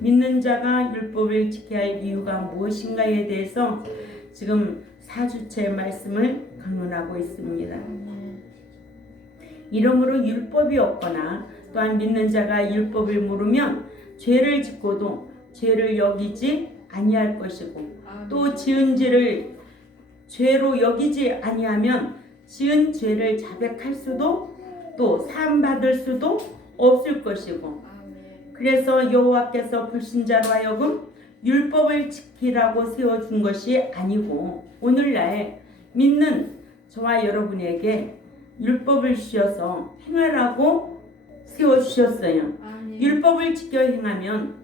믿는 자가 율법을 지켜야 할 이유가 무엇인가에 대해서 지금 4주째 말씀을 강론하고 있습니다. 이러므로 율법이 없거나 또한 믿는 자가 율법을 모르면 죄를 짓고도 죄를 여기지 아니할 것이고, 또 지은 죄를 죄로 여기지 아니하면 지은 죄를 자백할 수도 또 사함 받을 수도 없을 것이고, 그래서 여호와께서 불신자로 하여금 율법을 지키라고 세워준 것이 아니고 오늘날 믿는 저와 여러분에게 율법을 주셔서 행하라고 세워주셨어요. 율법을 지켜 행하면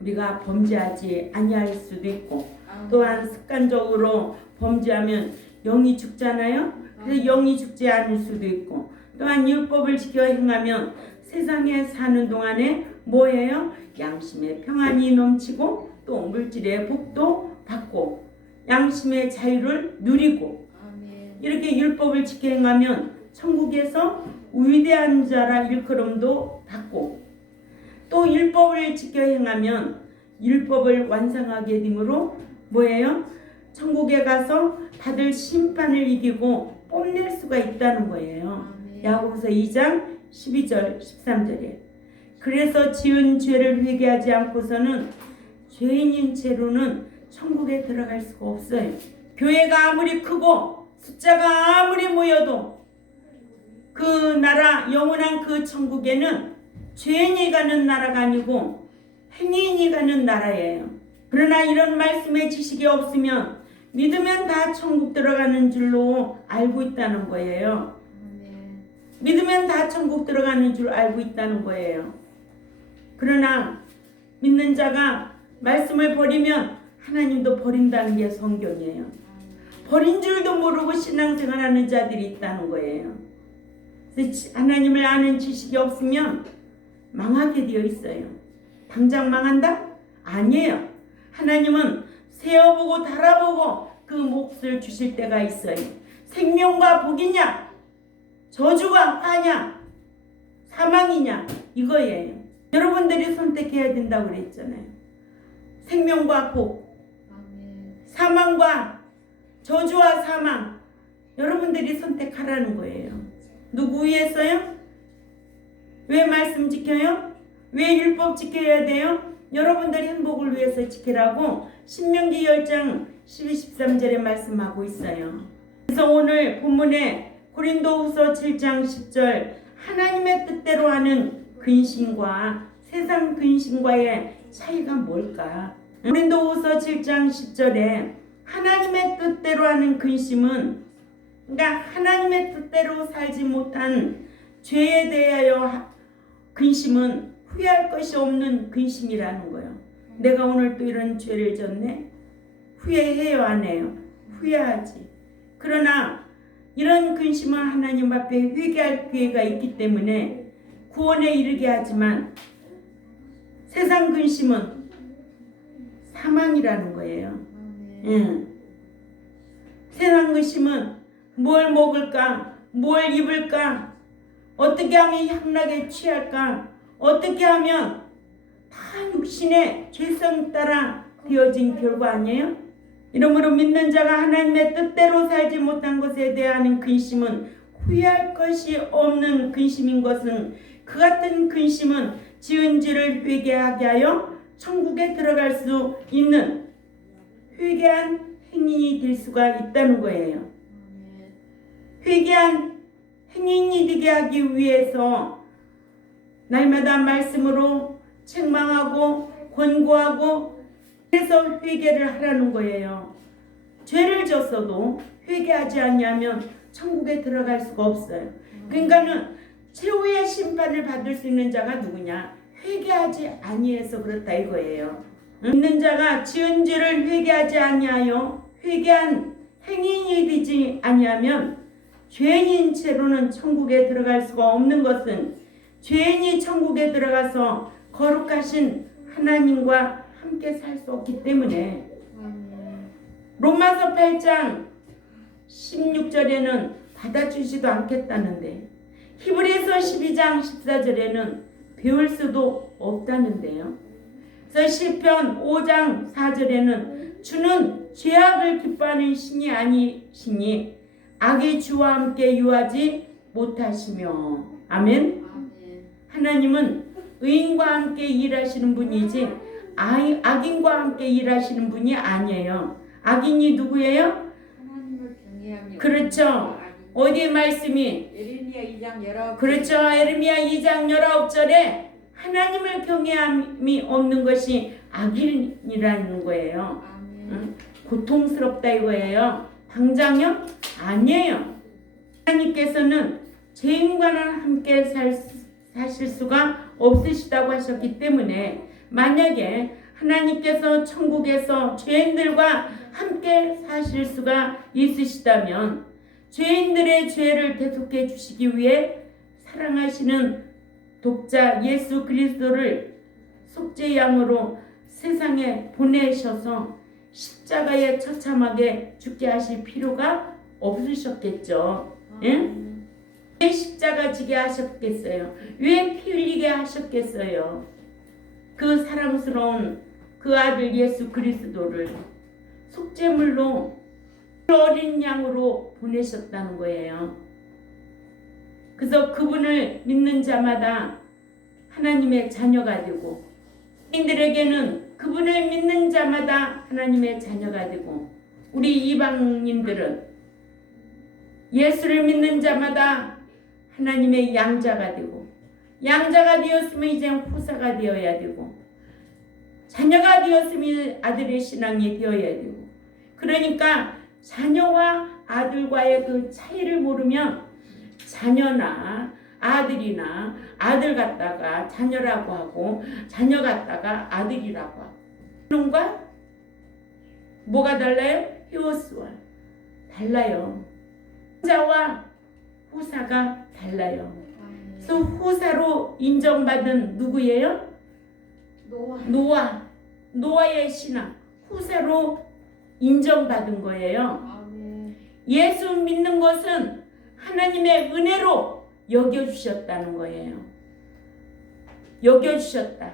우리가 범죄하지 아니할 수도 있고, 또한 습관적으로 범죄하면 영이 죽잖아요. 그래서 영이 죽지 않을 수도 있고, 또한 율법을 지켜 행하면 세상에 사는 동안에 뭐예요? 양심의 평안이 넘치고 또 물질의 복도 받고 양심의 자유를 누리고, 이렇게 율법을 지켜 행하면 천국에서 위대한 자라 일컬음도 받고, 또 율법을 지켜 행하면 율법을 완성하게 되므로 뭐예요? 천국에 가서 받을 심판을 이기고 뽐낼 수가 있다는 거예요. 야고보서 2장 12절 13절에 그래서 지은 죄를 회개하지 않고서는 죄인인 채로는 천국에 들어갈 수가 없어요. 교회가 아무리 크고 숫자가 아무리 모여도 그 나라 영원한 그 천국에는 죄인이 가는 나라가 아니고 행인이 가는 나라예요. 그러나 이런 말씀의 지식이 없으면 믿으면 다 천국 들어가는 줄로 알고 있다는 거예요. 믿으면 다 천국 들어가는 줄 알고 있다는 거예요. 그러나 믿는 자가 말씀을 버리면 하나님도 버린다는 게 성경이에요. 버린 줄도 모르고 신앙생활하는 자들이 있다는 거예요. 하나님을 아는 지식이 없으면 망하게 되어 있어요. 당장 망한다? 아니에요. 하나님은 세어보고 달아보고 그 몫을 주실 때가 있어요. 생명과 복이냐, 저주와 화냐, 사망이냐, 이거예요. 여러분들이 선택해야 된다고 그랬잖아요. 생명과 복, 사망과 저주와 사망, 여러분들이 선택하라는 거예요. 누구 위해서요? 왜 말씀 지켜요? 왜 율법 지켜야 돼요? 여러분들의 행복을 위해서 지키라고 신명기 10장 12, 13절에 말씀하고 있어요. 그래서 오늘 본문에 고린도후서 7장 10절 하나님의 뜻대로 하는 근심과 세상 근심과의 차이가 뭘까? 고린도후서 7장 10절에 하나님의 뜻대로 하는 근심은, 그러니까 하나님의 뜻대로 살지 못한 죄에 대하여 근심은 후회할 것이 없는 근심이라는 거예요. 내가 오늘 또 이런 죄를 졌네? 후회해요, 안 해요? 후회하지. 그러나 이런 근심은 하나님 앞에 회개할 기회가 있기 때문에 구원에 이르게 하지만 세상 근심은 사망이라는 거예요. 세상 근심은 뭘 먹을까? 뭘 입을까? 어떻게 하면 향락에 취할까? 어떻게 하면 다 육신의 죄성 따라 되어진 결과 아니에요? 이러므로 믿는 자가 하나님의 뜻대로 살지 못한 것에 대한 근심은 후회할 것이 없는 근심인 것은, 그 같은 근심은 지은 죄를 회개하게 하여 천국에 들어갈 수 있는 회개한 행인이 될 수가 있다는 거예요. 회개한 행인이 되게 하기 위해서 날마다 말씀으로 책망하고 권고하고, 그래서 회개를 하라는 거예요. 죄를 졌어도 회개하지 않냐면 천국에 들어갈 수가 없어요. 그러니까는 최후의 심판을 받을 수 있는 자가 누구냐? 회개하지 아니해서 그렇다 이거예요. 믿는 자가 지은 죄를 회개하지 아니하여 회개한 행인이 되지 아니하면 죄인인 채로는 천국에 들어갈 수가 없는 것은, 죄인이 천국에 들어가서 거룩하신 하나님과 함께 살 수 없기 때문에, 로마서 8장 16절에는 받아주지도 않겠다는데, 히브리서 12장 14절에는 배울 수도 없다는데요. 그래서 시편 5장 4절에는 주는 죄악을 기뻐하는 신이 아니시니 악이 주와 함께 유하지 못하시며. 아멘. 하나님은 의인과 함께 일하시는 분이지 악인과 함께 일하시는 분이 아니에요. 악인이 누구예요? 하나님을 경외하며. 그렇죠. 어디 말씀이? 에레미야 2장 19절. 그렇죠. 에레미야 2장 19절에 하나님을 경외함이 없는 것이 악인이라는 거예요. 응? 고통스럽다 이거예요. 당장요? 아니에요. 하나님께서는 죄인과는 함께 사실 수가 없으시다고 하셨기 때문에 만약에 하나님께서 천국에서 죄인들과 함께 사실 수가 있으시다면 죄인들의 죄를 대속해 주시기 위해 사랑하시는 독자 예수 그리스도를 속죄양으로 세상에 보내셔서 십자가에 처참하게 죽게 하실 필요가 없으셨겠죠. 예? 왜 십자가 지게 하셨겠어요? 왜 피 흘리게 하셨겠어요? 그 사랑스러운 그 아들 예수 그리스도를 속죄물로 어린 양으로 보내셨다는 거예요. 그래서 그분을 믿는 자마다 하나님의 자녀가 되고 인들에게는 그분을 믿는 자마다 하나님의 자녀가 되고 우리 이방인들은 예수를 믿는 자마다 하나님의 양자가 되고 양자가 되었으면 이제 후사가 되어야 되고 자녀가 되었으면 아들의 신앙이 되어야 되고 그러니까 자녀와 아들과의 그 차이를 모르면 자녀나 아들이나 아들 갖다가 자녀라고 하고 자녀 갖다가 아들이라고 하고 그런가? 뭐가 달라요? 히오스와 달라요. 자와 후사가 달라요. 그래서 후사로 인정받은 누구예요? 노아의 신앙 후사로 인정받은 거예요. 예수 믿는 것은 하나님의 은혜로 여겨주셨다는 거예요. 여겨주셨다.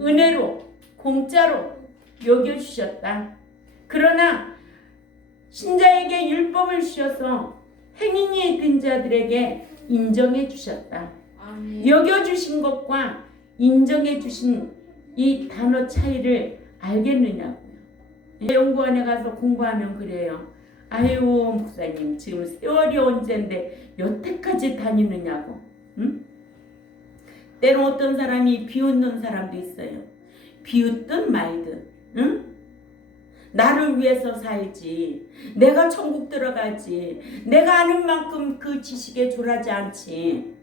은혜로 공짜로 여겨주셨다. 그러나 신자에게 율법을 주셔서 행인이 된 자들에게 인정해 주셨다. 여겨주신 것과 인정해 주신 이 단어 차이를 알겠느냐고요. 연구원에 가서 공부하면 그래요. 아유 목사님 지금 세월이 언젠데 여태까지 다니느냐고. 응? 때로 어떤 사람이 비웃는 사람도 있어요. 비웃든 말든 응? 나를 위해서 살지 내가 천국 들어가지 내가 아는 만큼 그 지식에 졸하지 않지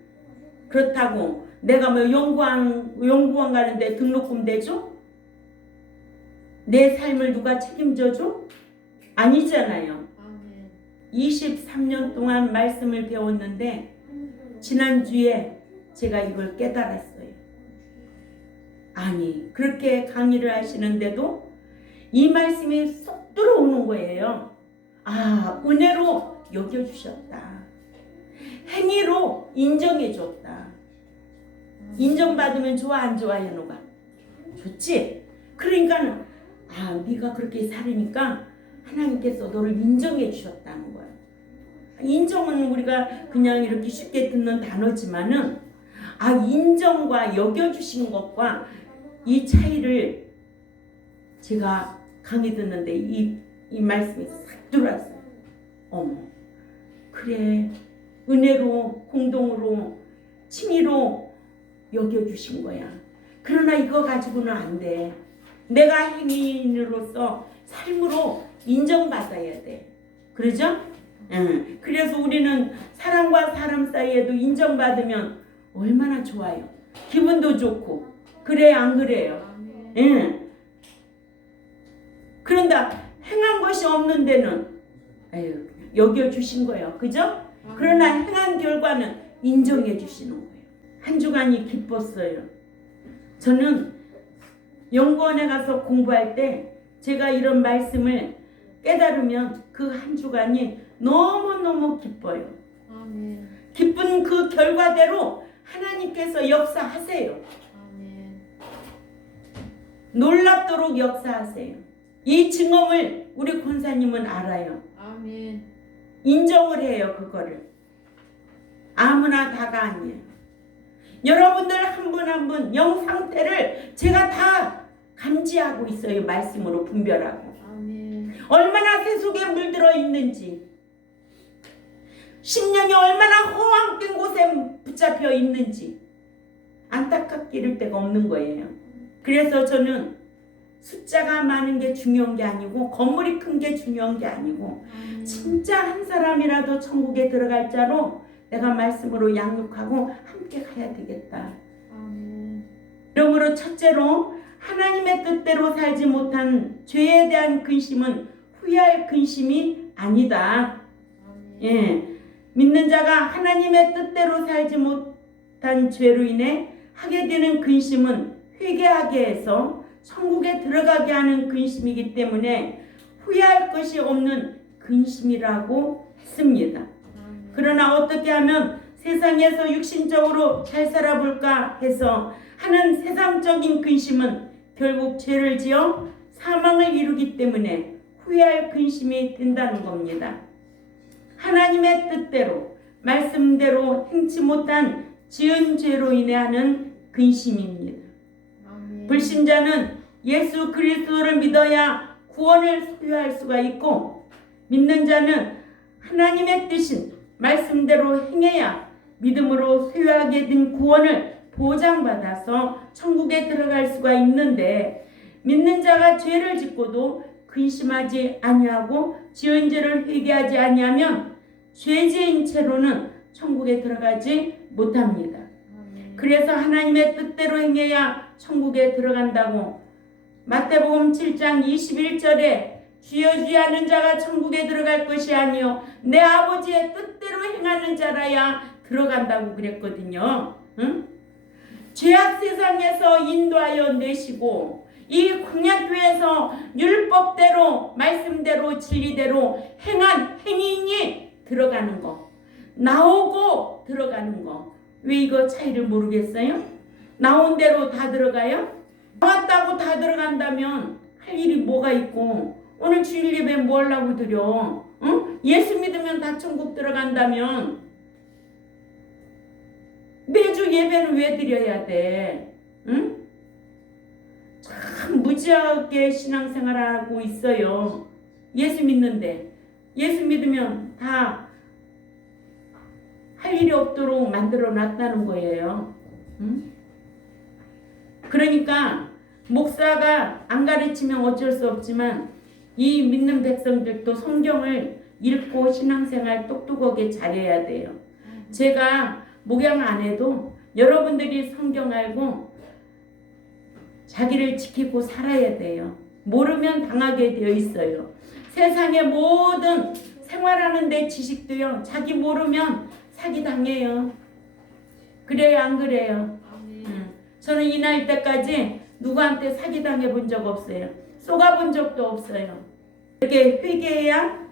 그렇다고 내가 뭐 연구원 가는데 등록금 대줘? 내 삶을 누가 책임져줘? 아니잖아요. 23년 동안 말씀을 배웠는데 지난주에 제가 이걸 깨달았어요. 아니 그렇게 강의를 하시는데도 이 말씀이 쏙 들어오는 거예요. 아 은혜로 여겨주셨다. 행위로 인정해줬다. 인정받으면 좋아 안 좋아요 너가? 좋지? 그러니까 아 네가 그렇게 살으니까 하나님께서 너를 인정해 주셨다는 거야. 인정은 우리가 그냥 이렇게 쉽게 듣는 단어지만은 아 인정과 여겨주신 것과 이 차이를 제가 강의 듣는데 이 말씀이 싹 들어왔어요. 어머 그래 은혜로 공동으로 칭의로 여겨주신 거야. 그러나 이거 가지고는 안 돼. 내가 행인으로서 삶으로 인정받아야 돼. 그러죠? 응. 그래서 우리는 사람과 사람 사이에도 인정받으면 얼마나 좋아요. 기분도 좋고. 그래 안 그래요? 응. 그런다 행한 것이 없는 데는 에휴, 여겨주신 거예요. 그죠? 그러나 행한 결과는 인정해 주시는 거예요. 한 주간이 기뻤어요. 저는 연구원에 가서 공부할 때 제가 이런 말씀을 깨달으면 그 한 주간이 너무너무 기뻐요. 아멘. 기쁜 그 결과대로 하나님께서 역사하세요. 아멘. 놀랍도록 역사하세요. 이 증언을 우리 권사님은 알아요. 아멘. 인정을 해요. 그거를. 아무나 다가 아니에요. 여러분들 한 분 한 분 영 상태를 제가 다 감지하고 있어요. 말씀으로 분별하고. 아멘. 얼마나 세속에 물들어 있는지, 심령이 얼마나 허황된 곳에 붙잡혀 있는지 안타깝게 이를 데가 없는 거예요. 그래서 저는 숫자가 많은 게 중요한 게 아니고 건물이 큰 게 중요한 게 아니고 진짜 한 사람이라도 천국에 들어갈 자로 내가 말씀으로 양육하고 함께 가야 되겠다. 아멘. 그러므로 첫째로 하나님의 뜻대로 살지 못한 죄에 대한 근심은 후회할 근심이 아니다. 아멘. 예, 믿는 자가 하나님의 뜻대로 살지 못한 죄로 인해 하게 되는 근심은 회개하게 해서 천국에 들어가게 하는 근심이기 때문에 후회할 것이 없는 근심이라고 했습니다. 아멘. 그러나 어떻게 하면 세상에서 육신적으로 잘 살아볼까 해서 하는 세상적인 근심은 결국 죄를 지어 사망을 이루기 때문에 후회할 근심이 된다는 겁니다. 하나님의 뜻대로 말씀대로 행치 못한 지은 죄로 인해 하는 근심입니다. 아멘. 불신자는 예수 그리스도를 믿어야 구원을 소유할 수가 있고, 믿는 자는 하나님의 뜻인 말씀대로 행해야 믿음으로 소유하게 된 구원을 보장받아서 천국에 들어갈 수가 있는데, 믿는 자가 죄를 짓고도 근심하지 아니하고 지은 죄를 회개하지 아니하면 죄지은 채로는 천국에 들어가지 못합니다. 아멘. 그래서 하나님의 뜻대로 행해야 천국에 들어간다고 마태복음 7장 21절에 주여 주여 하는 자가 천국에 들어갈 것이 아니요 내 아버지의 뜻대로 행하는 자라야 들어간다고 그랬거든요. 응? 죄악 세상에서 인도하여 내시고 이 광야교회에서 율법대로 말씀대로 진리대로 행한 행인이 들어가는 거, 나오고 들어가는 거. 왜 이거 차이를 모르겠어요? 나온 대로 다 들어가요? 나왔다고 다 들어간다면 할 일이 뭐가 있고 오늘 주일 예배 뭐 하려고 드려? 응? 예수 믿으면 다 천국 들어간다면 매주 예배는 왜 드려야 돼? 응? 참 무지하게 신앙생활을 하고 있어요. 예수 믿는데 예수 믿으면 다 할 일이 없도록 만들어 놨다는 거예요. 응? 그러니까 목사가 안 가르치면 어쩔 수 없지만 이 믿는 백성들도 성경을 읽고 신앙생활 똑똑하게 잘해야 돼요. 제가 목양 안 해도 여러분들이 성경 알고 자기를 지키고 살아야 돼요. 모르면 당하게 되어 있어요. 세상의 모든 생활하는 데 지식도요. 자기 모르면 사기당해요. 그래요 안 그래요? 저는 이 나이 때까지 누구한테 사기당해 본 적 없어요. 쏘가본 적도 없어요. 이렇게 회개해야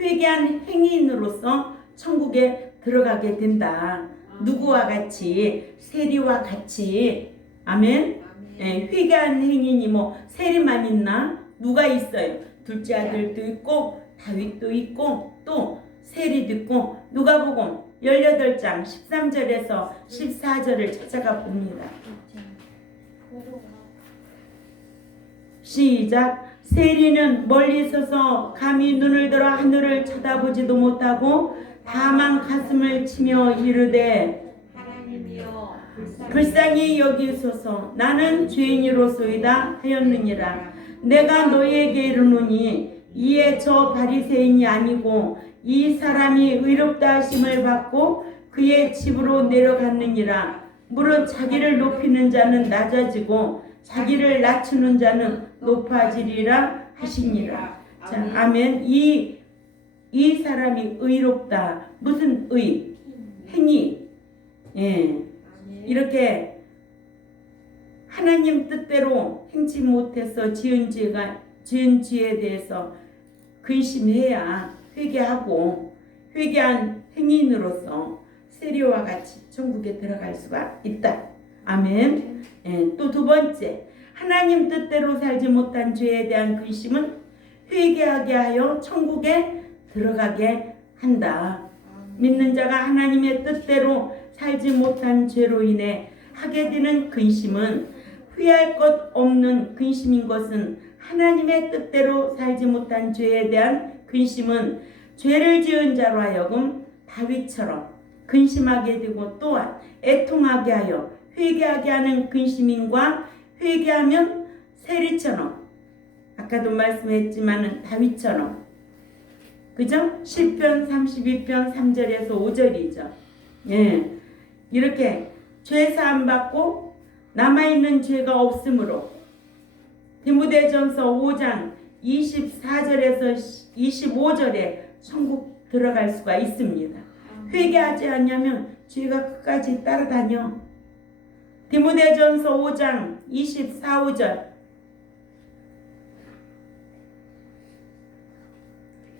회개한 행인으로서 천국에 들어가게 된다. 누구와 같이? 세리와 같이. 아멘. 예, 회개한 행인이 뭐 세리만 있나? 누가 있어요? 둘째 아들도 있고 다윗도 있고 또 세리도 있고 누가복음 18장 13절에서 14절을 찾아가 봅니다. 시작. 세리는 멀리 서서 감히 눈을 들어 하늘을 쳐다보지도 못하고 다만 가슴을 치며 이르되 하나님이여 불쌍히 여기소서. 나는 죄인이로소이다 하였느니라. 내가 너희에게 이르노니 이에 저 바리새인이 아니고 이 사람이 의롭다 하심을 받고 그의 집으로 내려갔느니라. 무릇 자기를 높이는 자는 낮아지고 자기를 낮추는 자는 높아지리라 하시니라. 자, 아멘. 이 사람이 의롭다. 무슨 의? 행위. 예. 이렇게 하나님 뜻대로 행치 못해서 지은 죄에 대해서 근심해야 회개하고 회개한 행인으로서 세리와 같이 천국에 들어갈 수가 있다. 아멘. 또 두 번째, 하나님 뜻대로 살지 못한 죄에 대한 근심은 회개하게 하여 천국에 들어가게 한다. 믿는 자가 하나님의 뜻대로 살지 못한 죄로 인해 하게 되는 근심은 후회할 것 없는 근심인 것은 하나님의 뜻대로 살지 못한 죄에 대한 근심은 죄를 지은 자로 하여금 다윗처럼 근심하게 되고 또한 애통하게 하여 회개하게 하는 근심인과 회개하면 세리처럼 아까도 말씀했지만은 다윗처럼 그죠? 시편 32편 3절에서 5절이죠. 예. 이렇게 죄 사함 받고 남아있는 죄가 없으므로 디모데전서 5장 24절에서 25절에 천국 들어갈 수가 있습니다. 회개하지 않냐면 죄가 끝까지 따라다녀. 디모데전서 5장 24, 5절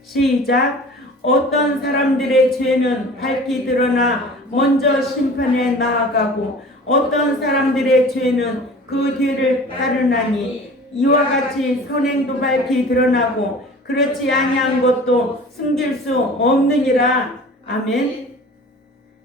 시작. 어떤 사람들의 죄는 밝히 드러나 먼저 심판에 나아가고 어떤 사람들의 죄는 그 뒤를 따르나니 이와 같이 선행도 밝히 드러나고 그렇지 아니한 것도 숨길 수 없느니라. 아멘.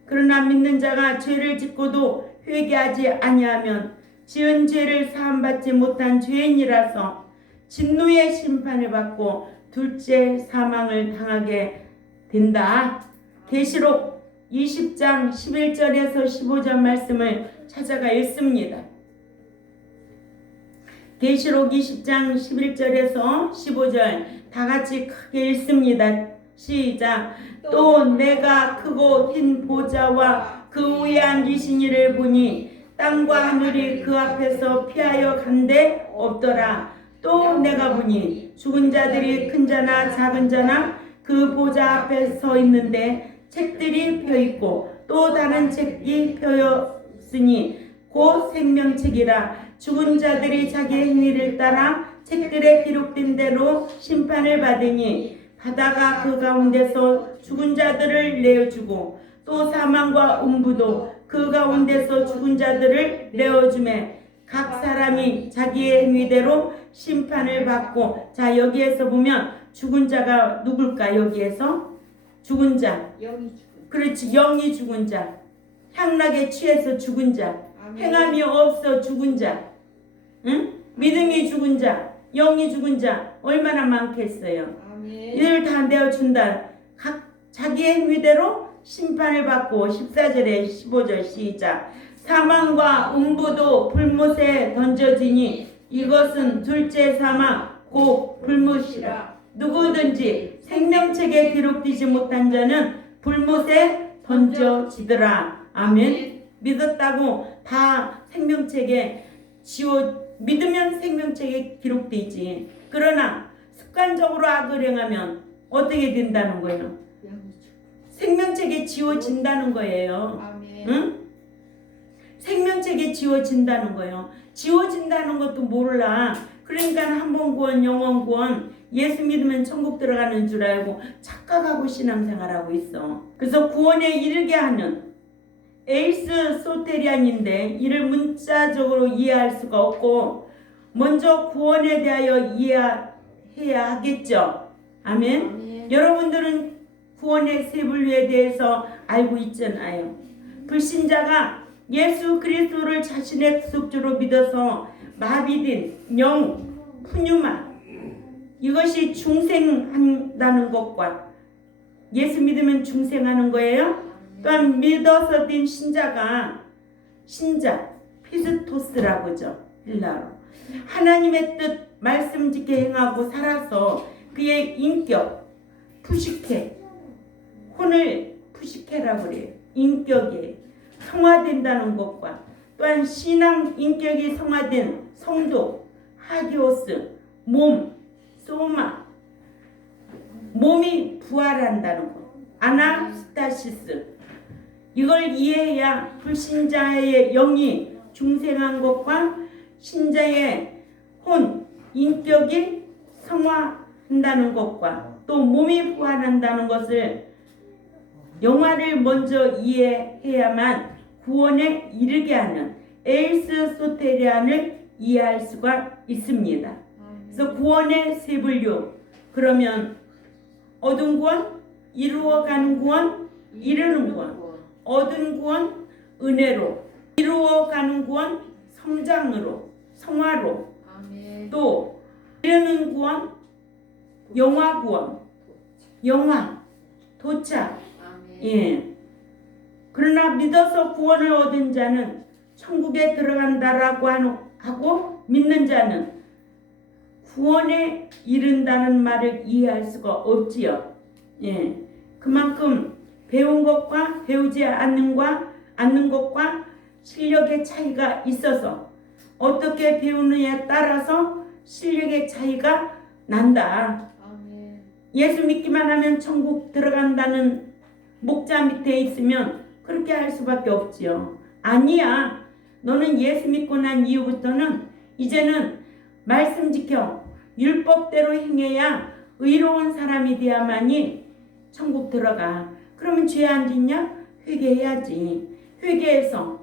그러나 믿는 자가 죄를 짓고도 회개하지 아니하면 지은 죄를 사함받지 못한 죄인이라서 진노의 심판을 받고 둘째 사망을 당하게 된다. 계시록 20장 11절에서 15절 말씀을 찾아가 읽습니다. 계시록 20장 11절에서 15절 다 같이 크게 읽습니다. 시작. 또 내가 크고 흰 보좌와 그 위에 앉으신 이를 보니 땅과 하늘이 그 앞에서 피하여 간데 없더라. 또 내가 보니 죽은 자들이 큰 자나 작은 자나 그 보좌 앞에 서 있는데 책들이 펴있고 또 다른 책이 펴였으니 곧 생명책이라. 죽은 자들이 자기의 행위를 따라 책들에 기록된 대로 심판을 받으니 바다가 그 가운데서 죽은 자들을 내어주고 또 사망과 음부도 그 가운데서 죽은 자들을 내어주매 각 사람이 자기의 행위대로 심판을 받고. 자, 여기에서 보면 죽은 자가 누굴까? 여기에서 죽은 자. 영이 죽은. 그렇지, 영이 죽은 자. 향락에 취해서 죽은 자. 아멘. 행함이 없어 죽은 자. 응? 믿음이 죽은 자. 영이 죽은 자. 얼마나 많겠어요. 아멘. 이를 다 내어준다. 각 자기의 행위대로 심판을 받고. 14절에 15절 시작. 사망과 음부도 불못에 던져지니 이것은 둘째 사망 곧 불못이라. 누구든지 생명책에 기록되지 못한 자는 불못에 던져지더라. 아멘. 믿었다고 다 생명책에 믿으면 생명책에 기록되지. 그러나 습관적으로 악을 행하면 어떻게 된다는 거예요? 생명책에 지워진다는 거예요. 아멘. 응? 생명책에 지워진다는 거예요. 지워진다는 것도 몰라. 그러니까 한번 구원 영원 구원 예수 믿으면 천국 들어가는 줄 알고 착각하고 신앙생활하고 있어. 그래서 구원에 이르게 하는 에이스 소테리안인데 이를 문자적으로 이해할 수가 없고 먼저 구원에 대하여 이해해야 하겠죠. 아멘. 아멘. 여러분들은 구원의 세 분류에 대해서 알고 있잖아요. 불신자가 예수 그리스도를 자신의 구속주로 믿어서 마비된 영, 푸뉴마 이것이 중생한다는 것과 예수 믿으면 중생하는 거예요. 또한 믿어서 된 신자가 신자, 피스토스라고죠. 헬라로. 하나님의 뜻 말씀 짓게 행하고 살아서 그의 인격 푸시케 혼을 푸시케라고 그래요. 인격이 성화된다는 것과 또한 신앙 인격이 성화된 성도 하기오스 몸 소마 몸이 부활한다는 것 아나스타시스 이걸 이해해야 불신자의 영이 중생한 것과 신자의 혼 인격이 성화한다는 것과 또 몸이 부활한다는 것을 영화를 먼저 이해해야만 구원에 이르게 하는 에일스 소테리안을 이해할 수가 있습니다. 그래서 구원의 세 분류. 그러면 얻은 구원, 이루어가는 구원, 이루는 구원. 얻은 구원, 은혜로. 이루어가는 구원, 성장으로, 성화로. 아멘. 또 이루는 구원, 영화 구원. 영화, 도착. 아멘. 예. 그러나 믿어서 구원을 얻은 자는 천국에 들어간다라고 하고 믿는 자는 구원에 이른다는 말을 이해할 수가 없지요. 예. 그만큼 배운 것과 배우지 않는 것과 실력의 차이가 있어서 어떻게 배우느냐에 따라서 실력의 차이가 난다. 아멘. 예수 믿기만 하면 천국 들어간다는 목자 밑에 있으면 그렇게 할 수밖에 없지요. 아니야. 너는 예수 믿고 난 이후부터는 이제는 말씀 지켜 율법대로 행해야 의로운 사람이 되야만이 천국 들어가. 그러면 죄 안 짓냐? 회개해야지. 회개해서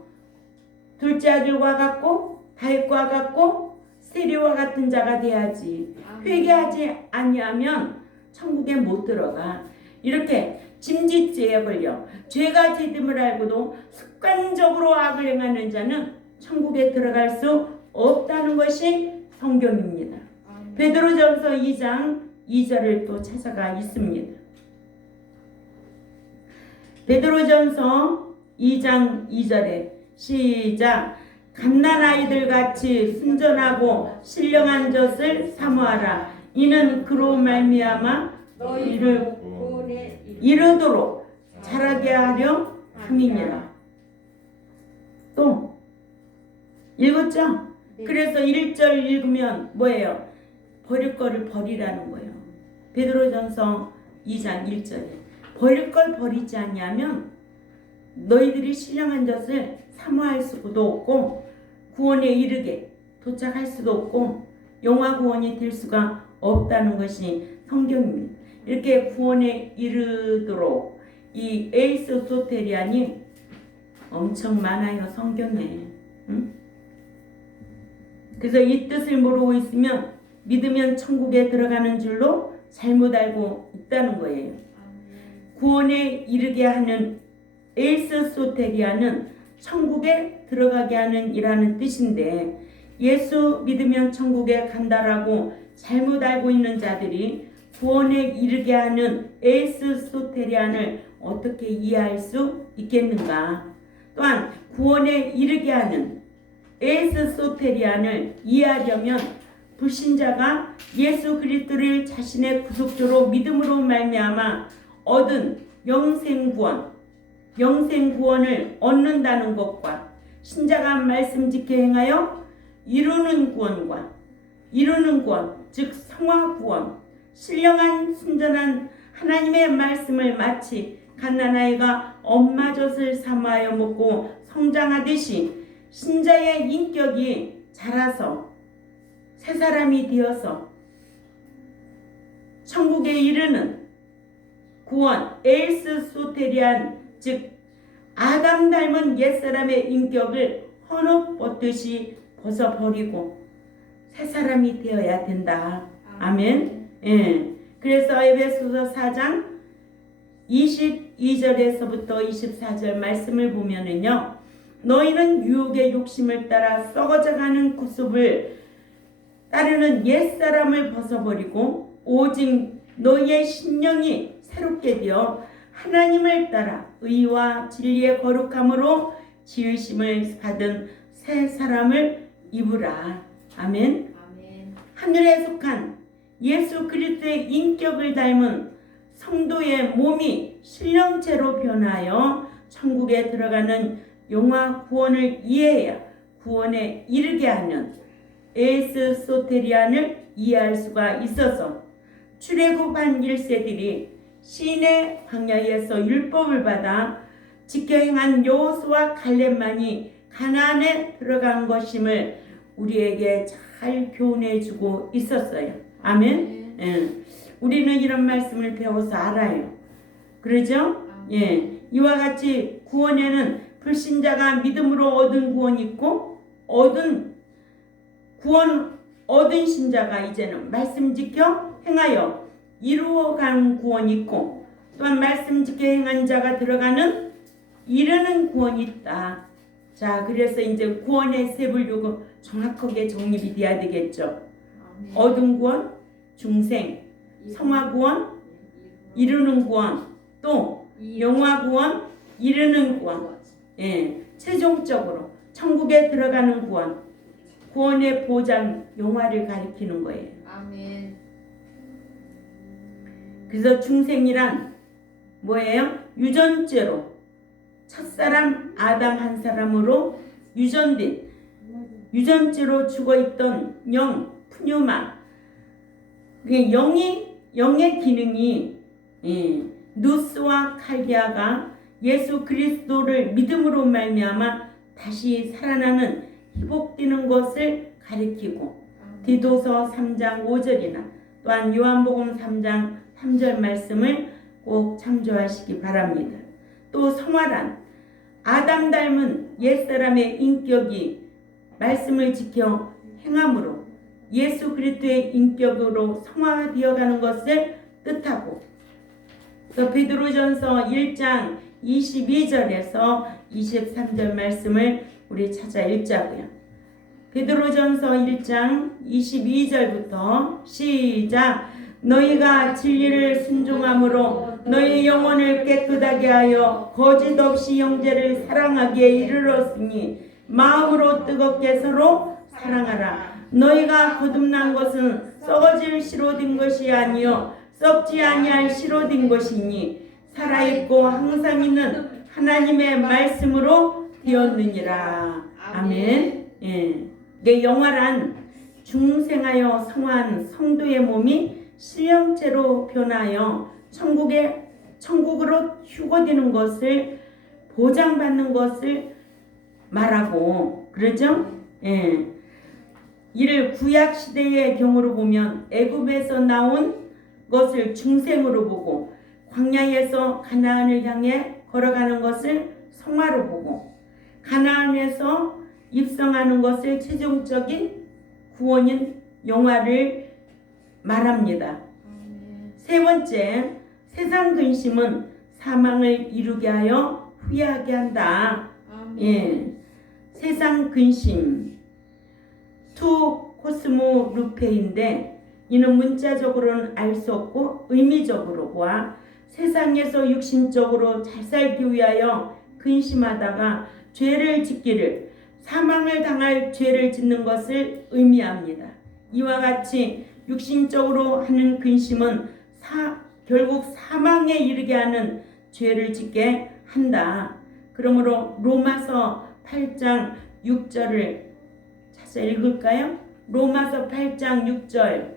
둘째 아들과 같고 다윗과 같고 세리와 같은 자가 돼야지. 회개하지 아니하면 천국에 못 들어가. 이렇게 짐짓죄에 걸려 죄가 죄됨을 알고도 습관적으로 악을 행하는 자는 천국에 들어갈 수 없다는 것이 성경입니다. 베드로전서 2장 2절을 또 찾아가 있습니다. 베드로전서 2장 2절에 시작. 갓난아이들 같이 순전하고 신령한 젖을 사모하라. 이는 그로 말미암아 너희를 이르도록 자라게 하려 함이니라. 또 읽었죠? 그래서 1절 읽으면 뭐예요? 버릴 거를 버리라는 거예요. 베드로전서 2장 1절에 버릴 걸 버리지 않냐면 너희들이 신령한 젖을 사모할 수도 없고 구원에 이르게 도착할 수도 없고 영화 구원이 될 수가 없다는 것이 성경입니다. 이렇게 구원에 이르도록 이 에이스 소테리안이 엄청 많아요, 성경에. 응? 그래서 이 뜻을 모르고 있으면 믿으면 천국에 들어가는 줄로 잘못 알고 있다는 거예요. 구원에 이르게 하는 에이스 소테리아는 천국에 들어가게 하는 이라는 뜻인데 예수 믿으면 천국에 간다라고 잘못 알고 있는 자들이 구원에 이르게 하는 에이스 소테리안을 어떻게 이해할 수 있겠는가? 또한 구원에 이르게 하는 에이스 소테리안을 이해하려면 불신자가 예수 그리스도를 자신의 구속주로 믿음으로 말미암아 얻은 영생 구원을 얻는다는 것과 신자가 말씀 지켜 행하여 이루는 구원, 즉 성화 구원, 신령한 순전한 하나님의 말씀을 마치 갓난아이가 엄마 젖을 삼아여 먹고 성장하듯이 신자의 인격이 자라서 새 사람이 되어서 천국에 이르는 구원, 에이스 소테리안, 즉 아담 닮은 옛사람의 인격을 헌옷 벗어버리고 새 사람이 되어야 된다. 아멘. 예. 그래서 에베소서 4장 22절에서부터 24절 말씀을 보면은요. 너희는 유혹의 욕심을 따라 썩어져가는 구습을 따르는 옛사람을 벗어버리고 오직 너희의 심령이 새롭게 되어 하나님을 따라 의와 진리의 거룩함으로 지으심을 받은 새 사람을 입으라. 아멘. 하늘에 속한 예수 그리스도의 인격을 닮은 성도의 몸이 신령체로 변하여 천국에 들어가는 영화 구원을 이해해야 구원에 이르게 하는 에이스 소테리안을 이해할 수가 있어서 출애굽한 1세들이 시내 광야에서 율법을 받아 지켜 행한 여호수아 갈렙만이 가나안에 들어간 것임을 우리에게 잘 교훈해주고 있었어요. 아멘. 예. 우리는 이런 말씀을 배워서 알아요. 그러죠? 예. 이와 같이 구원에는 불신자가 믿음으로 얻은 구원이 있고 얻은 구원 얻은 신자가 이제는 말씀 지켜 행하여 이루어가는 구원이 있고, 또한 말씀 지켜 행한 자가 들어가는 이르는 구원이 있다. 자, 그래서 이제 구원의 세 분류가 정확하게 정립이 돼야 되겠죠. 아멘. 얻은 구원, 중생, 성화 구원, 이루는 구원, 또 영화 구원, 이르는 구원. 예, 최종적으로 천국에 들어가는 구원, 구원의 보장, 영화를 가리키는 거예요. 아멘. 그래서 중생이란 뭐예요? 유전죄로 첫사람 아담 한 사람으로 유전죄로 죽어있던 영, 푸뉴마. 영의 기능이 누스와 칼디아가 예수 그리스도를 믿음으로 말미암아 다시 살아나는 회복되는 것을 가리키고, 디도서 3장 5절이나 또한 요한복음 3장 3절 말씀을 꼭 참조하시기 바랍니다. 또 성화란 아담 닮은 옛사람의 인격이 말씀을 지켜 행함으로 예수 그리스도의 인격으로 성화되어가는 것을 뜻하고, 또 베드로전서 1장 22절에서 23절 말씀을 우리 찾아 읽자고요. 베드로전서 1장 22절부터 시작. 너희가 진리를 순종함으로 너희 영혼을 깨끗하게 하여 거짓 없이 형제를 사랑하기에 이르렀으니 마음으로 뜨겁게 서로 사랑하라. 너희가 거듭난 것은 썩어질 씨로 된 것이 아니요 썩지 아니할 씨로 된 것이니 살아있고 항상 있는 하나님의 말씀으로 되었느니라. 아멘. 예. 이게 영화란 중생하여 성한 성도의 몸이 실형체로 변하여 천국으로 휴거되는 것을 보장받는 것을 말하고, 그러죠? 예. 이를 구약 시대의 경우로 보면 애굽에서 나온 것을 중생으로 보고, 광야에서 가나안을 향해 걸어가는 것을 성화로 보고, 가나안에서 입성하는 것을 최종적인 구원인 영화를 말합니다. 세 번째, 세상 근심은 사망을 이루게 하여 후회하게 한다. 예, 세상 근심 투 코스모 루페인데, 이는 문자적으로는 알 수 없고 의미적으로와 세상에서 육신적으로 잘 살기 위하여 근심하다가 죄를 짓기를, 사망을 당할 죄를 짓는 것을 의미합니다. 이와 같이 육신적으로 하는 근심은 결국 사망에 이르게 하는 죄를 짓게 한다. 그러므로 로마서 8장 6절을 찾아 읽을까요? 로마서 8장 6절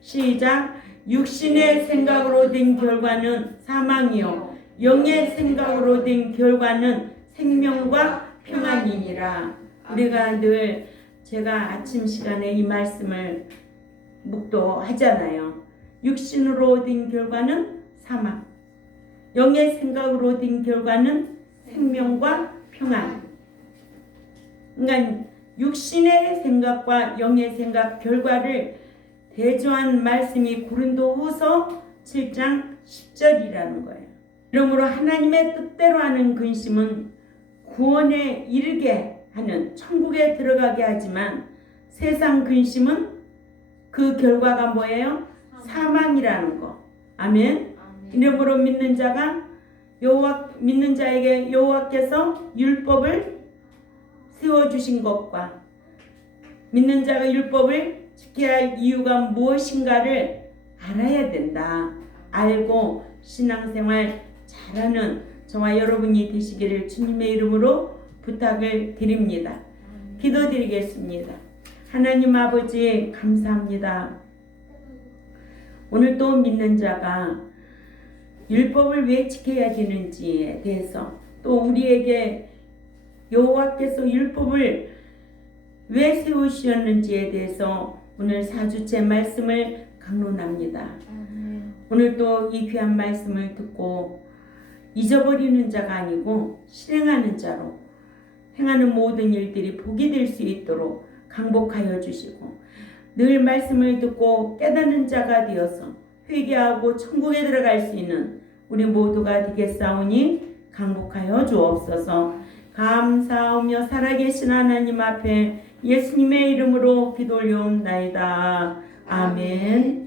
시작. 육신의 생각으로 된 결과는 사망이요 영의 생각으로 된 결과는 생명과 평안이니라. 우리가 늘 제가 아침 시간에 이 말씀을 묵도하잖아요. 육신으로 된 결과는 사망, 영의 생각으로 된 결과는 생명과 평안. 그러니까 육신의 생각과 영의 생각 결과를 대조한 말씀이 고린도후서 7장 10절이라는 거예요. 그러므로 하나님의 뜻대로 하는 근심은 구원에 이르게 하는, 천국에 들어가게 하지만, 세상 근심은 그 결과가 뭐예요? 사망이라는 거. 아멘. 이러므로 믿는 자에게 여호와께서 율법을 세워주신 것과 믿는 자가 율법을 지켜야 할 이유가 무엇인가를 알아야 된다. 알고 신앙생활 잘하는 저와 여러분이 되시기를 주님의 이름으로 부탁을 드립니다. 기도드리겠습니다. 하나님 아버지 감사합니다. 오늘 또 믿는 자가 율법을 왜 지켜야 되는지에 대해서, 또 우리에게 여호와께서 율법을 왜 세우셨는지에 대해서 오늘 4주째 말씀을 강론합니다. 오늘 또 이 귀한 말씀을 듣고 잊어버리는 자가 아니고 실행하는 자로 행하는 모든 일들이 복이 될 수 있도록 강복하여 주시고 늘 말씀을 듣고 깨닫는 자가 되어서 회개하고 천국에 들어갈 수 있는 우리 모두가 되겠사오니 강복하여 주옵소서. 감사하며 살아계신 하나님 앞에 예수님의 이름으로 기도 올려옵나이다. 아멘.